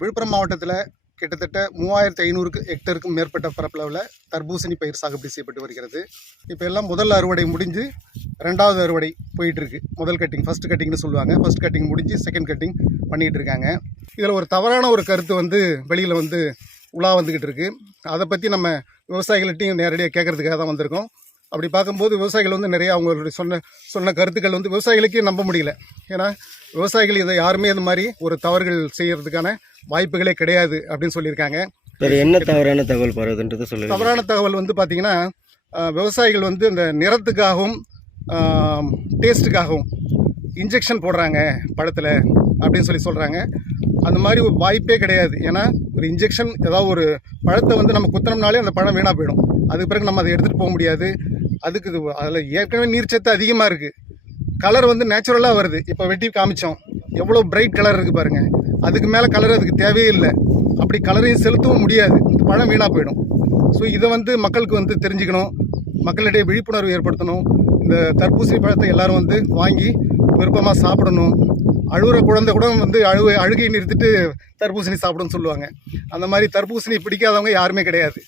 விழுப்புரம் மாவட்டத்தில் கிட்டத்தட்ட 3500 ஹெக்டருக்கும் மேற்பட்ட பரப்பளவில் தர்பூசணி பயிர் சாகுபடி செய்யப்பட்டு வருகிறது. இப்போ எல்லாம் முதல் அறுவடை முடிஞ்சு ரெண்டாவது அறுவடை போயிட்டுருக்கு. முதல் கட்டிங் ஃபஸ்ட் கட்டிங்னு சொல்லுவாங்க. ஃபஸ்ட் கட்டிங் முடிஞ்சு செகண்ட் கட்டிங் பண்ணிகிட்டு இருக்காங்க. இதில் ஒரு தவறான ஒரு கருத்து வெளியில் உலா வந்துக்கிட்டு இருக்குது. அதை பற்றி நம்ம விவசாயிகள்கிட்டையும் நேரடியாக கேட்குறதுக்காக தான் வந்திருக்கோம். அப்படி பார்க்கும்போது விவசாயிகள் நிறையா அவங்களுடைய சொன்ன கருத்துக்கள் விவசாயிகளுக்கே நம்ப முடியல. ஏன்னா விவசாயிகள் இதை யாருமே இந்த மாதிரி ஒரு தவறுகள் செய்கிறதுக்கான வாய்ப்புகளே கிடையாது அப்படின்னு சொல்லியிருக்காங்க. என்ன தவறான தகவல் பரவுதுன்றது சொல்லுங்கள். தவறான தகவல் பார்த்தீங்கன்னா விவசாயிகள் இந்த நிறத்துக்காகவும் டேஸ்ட்டுக்காகவும் இன்ஜெக்ஷன் போடுறாங்க பழத்தில் அப்படின்னு சொல்கிறாங்க. அந்த மாதிரி ஒரு வாய்ப்பே கிடையாது. ஏன்னா ஒரு இன்ஜெக்ஷன் ஏதாவது ஒரு பழத்தை நம்ம குத்தினோம்னாலே அந்த பழம் வீணாக போயிடும். அதுக்கு பிறகு நம்ம அதை எடுத்துகிட்டு போக முடியாது. அதுக்கு அதில் ஏற்கனவே நீர்ச்சத்து அதிகமாக இருக்குது. கலர் நேச்சுரலாக வருது. இப்போ வெட்டி காமிச்சோம், எவ்வளோ பிரைட் கலர் இருக்குது பாருங்கள். அதுக்கு மேலே கலர் அதுக்கு தேவையே இல்லை. அப்படி கலரையும் செலுத்தவும் முடியாது, பழம் வீணாக போயிடும். ஸோ இதை மக்களுக்கு தெரிஞ்சுக்கணும், மக்களிடையே விழிப்புணர்வு ஏற்படுத்தணும். இந்த தர்பூசணி பழத்தை எல்லோரும் வாங்கி விருப்பமாக சாப்பிடணும். அழுகிற குழந்தை கூட அழுகை நிறுத்திட்டு தர்பூசணி சாப்பிடுன்னு சொல்லுவாங்க. அந்த மாதிரி தர்பூசணி பிடிக்காதவங்க யாருமே கிடையாது.